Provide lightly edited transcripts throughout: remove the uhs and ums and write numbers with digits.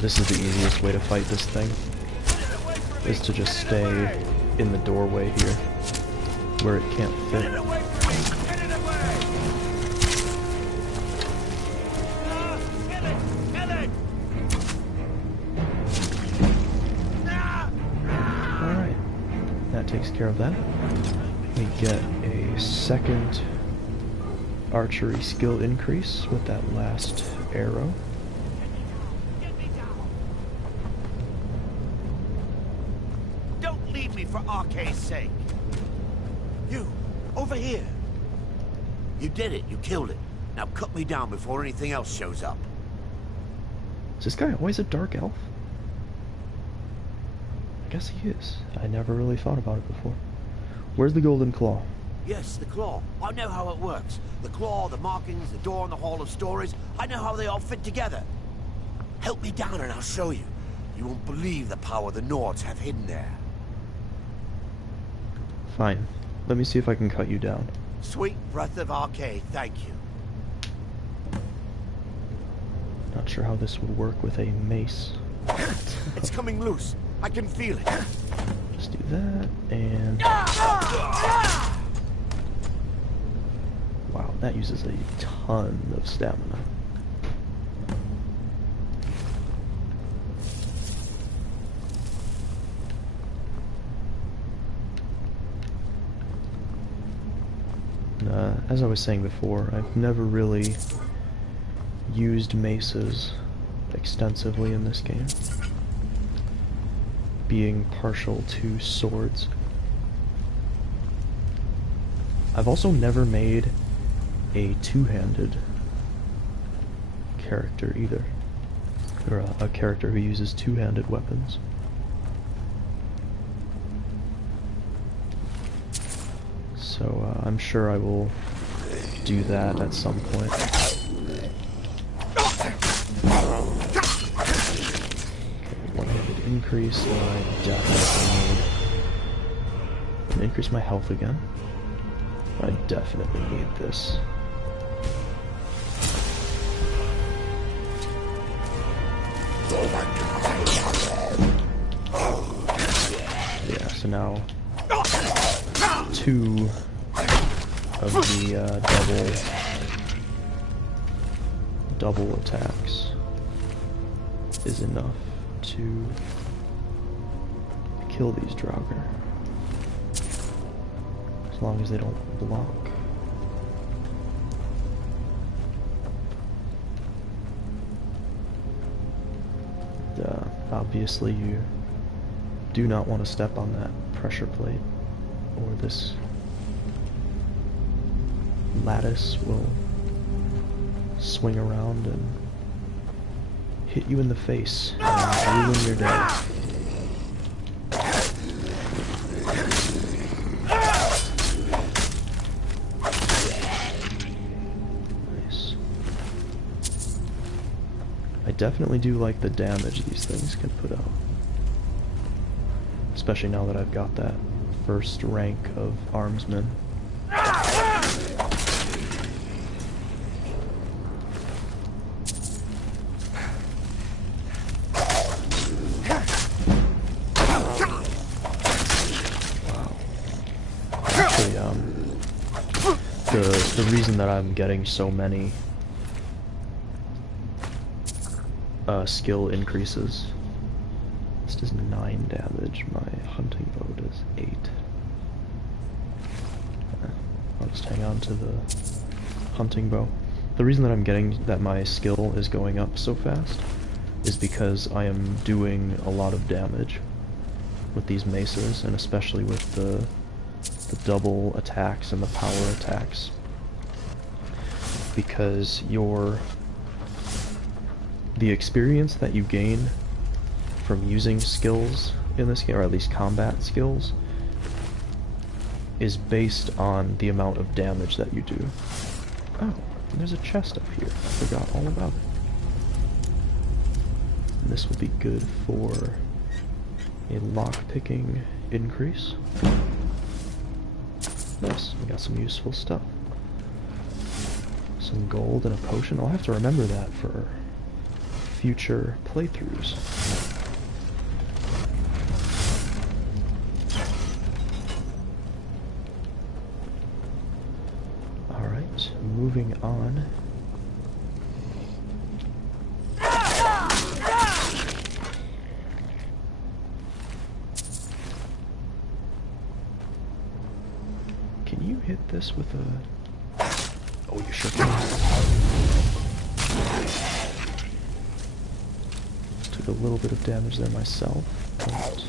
This is the easiest way to fight this thing, is to just stay in the doorway here, where it can't fit. Alright, that takes care of that. We get a second archery skill increase with that last arrow. Don't leave me for RK's sake. You, over here. You did it, you killed it. Now cut me down before anything else shows up. Is this guy always a dark elf? I guess he is. I never really thought about it before. Where's the golden claw? Yes, the claw. I know how it works. The claw, the markings, the door in the Hall of Stories. I know how they all fit together. Help me down and I'll show you. You won't believe the power the Nords have hidden there. Fine. Let me see if I can cut you down. Sweet breath of RK, thank you. Not sure how this would work with a mace. It's coming loose. I can feel it. Just do that, and... Wow, that uses a ton of stamina. As I was saying before, I've never really used maces extensively in this game, being partial to swords. I've also never made a two-handed character either, or a character who uses two-handed weapons. So I'm sure I will do that at some point. One-handed increase, and I definitely need to increase my health again. I definitely need this. Yeah, so now two of the double attacks is enough to kill these Draugr, as long as they don't block. Obviously you do not want to step on that pressure plate, or this lattice will swing around and hit you in the face and ruin your day. Nice. I definitely do like the damage these things can put out, especially now that I've got that first rank of armsman. The reason that I'm getting so many skill increases, this does 9 damage, my hunting bow does 8. I'll just hang on to the hunting bow. The reason that I'm getting that my skill is going up so fast is because I am doing a lot of damage with these maces, and especially with the double attacks and the power attacks, because the experience that you gain from using skills in this game, or at least combat skills, is based on the amount of damage that you do. Oh, there's a chest up here. I forgot all about it. And this will be good for a lockpicking increase. Nice, we got some useful stuff. Some gold and a potion. I'll have to remember that for future playthroughs. Alright, moving on. Can you hit this with a... Oh, you sure can. Took a little bit of damage there myself, but...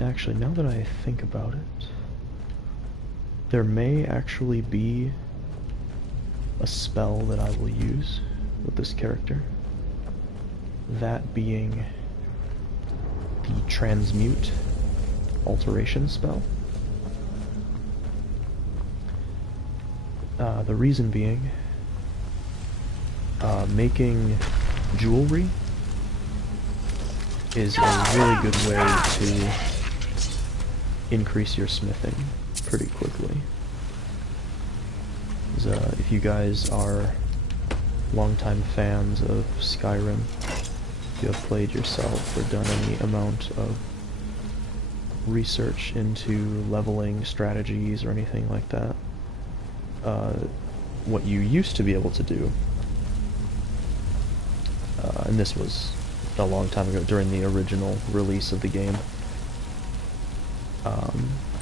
Actually, now that I think about it, there may actually be a spell that I will use with this character. That being the transmute alteration spell. The reason being, making jewelry is a really good way to increase your smithing pretty quickly. If you guys are longtime fans of Skyrim, if you have played yourself or done any amount of research into leveling strategies or anything like that, what you used to be able to do, and this was a long time ago during the original release of the game,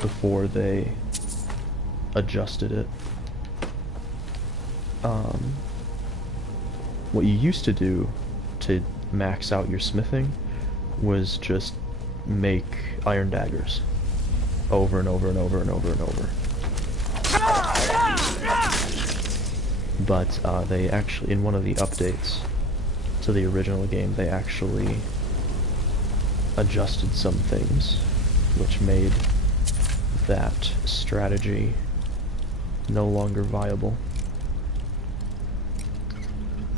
before they adjusted it, what you used to do to max out your smithing was just make iron daggers over and over and over and over and over. But they actually, in one of the updates to the original game, they actually adjusted some things which made that strategy no longer viable.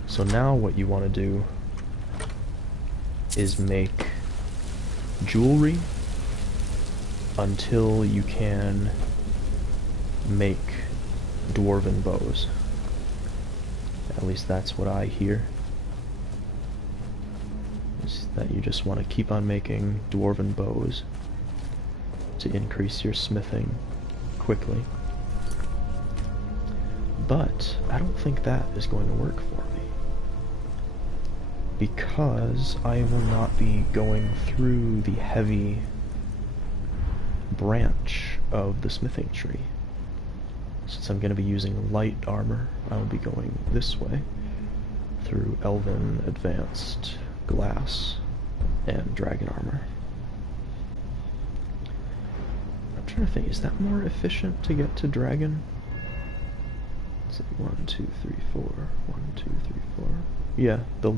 So now what you want to do is make jewelry until you can make dwarven bows. At least that's what I hear. Is that you just want to keep on making dwarven bows to increase your smithing quickly. But I don't think that is going to work for me, because I will not be going through the heavy branch of the smithing tree. Since I'm going to be using light armor, I will be going this way through Elven, Advanced, Glass, and Dragon armor. I'm trying to think, is that more efficient to get to Dragon? Let's see, 1, 2, 3, 4. 1, 2, 3, 4. Yeah, the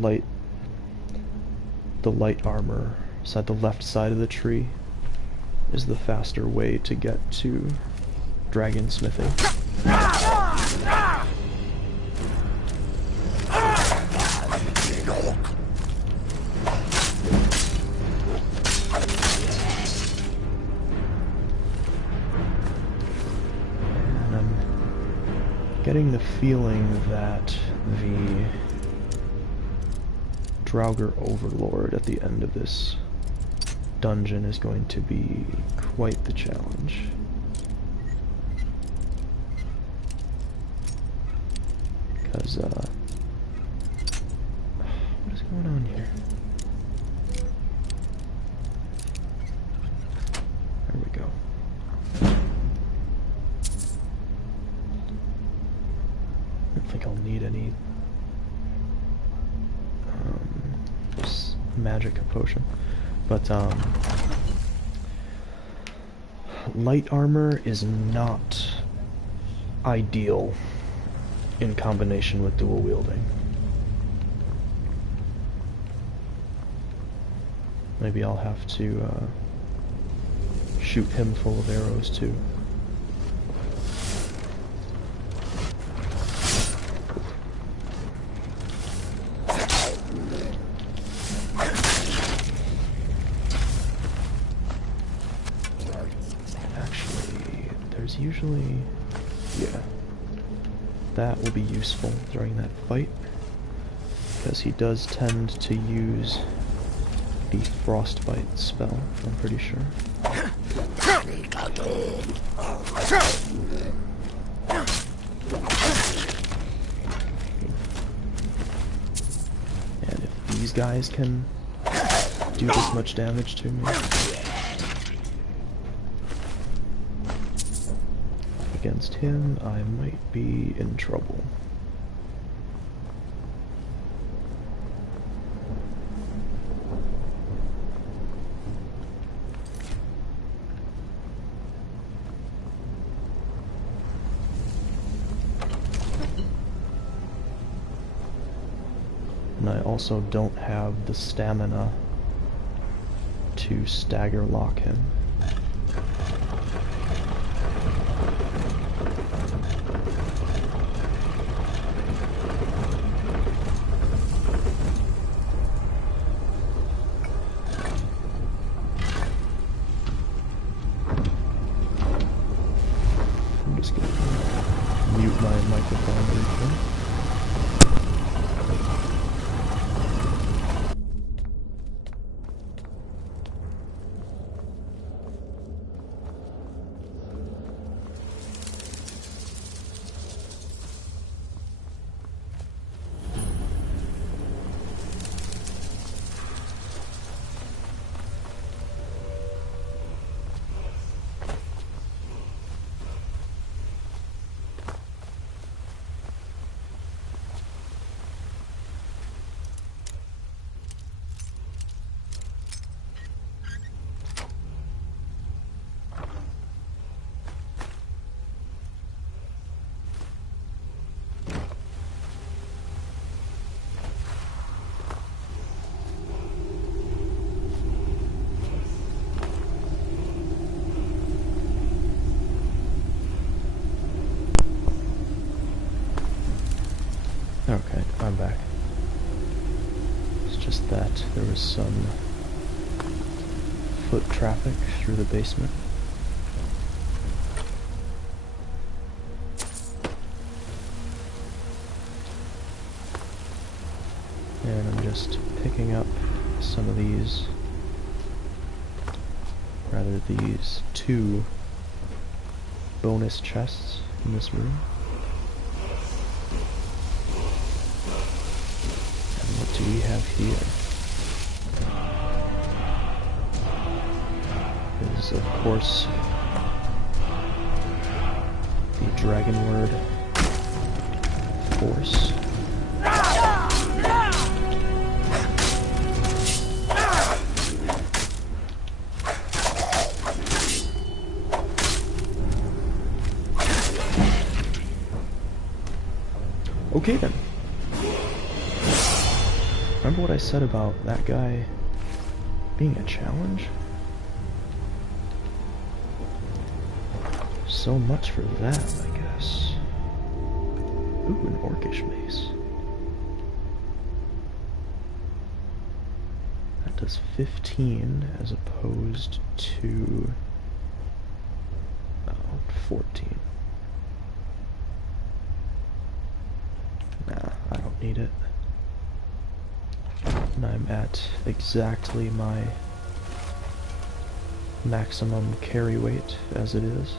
light armor side, the left side of the tree, is the faster way to get to dragon smithing. And I'm getting the feeling that the Draugr Overlord at the end of this dungeon is going to be quite the challenge. Because, what is going on here? There we go. I don't think I'll need any magic potion. But, light armor is not ideal in combination with dual wielding. Maybe I'll have to shoot him full of arrows too. usually... yeah. That will be useful during that fight, because he does tend to use the Frostbite spell, I'm pretty sure. And if these guys can do this much damage to me against him, I might be in trouble. And I also don't have the stamina to stagger lock him. I'm just gonna mute my microphone briefly. Okay, I'm back. It's just that there was some foot traffic through the basement. And I'm just picking up some of these, rather these two bonus chests in this room. What do we have here? Is of course the Dragonword force. Okay then. Remember what I said about that guy being a challenge? So much for that, I guess. Ooh, an orcish mace. That does 15 as opposed to 14. Nah, I don't need it. And I'm at exactly my maximum carry weight as it is.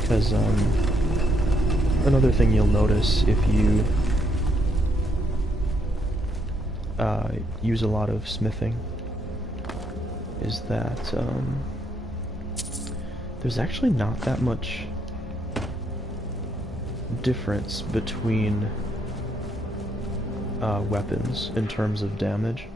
Because another thing you'll notice if you use a lot of smithing is that there's actually not that much difference between weapons in terms of damage.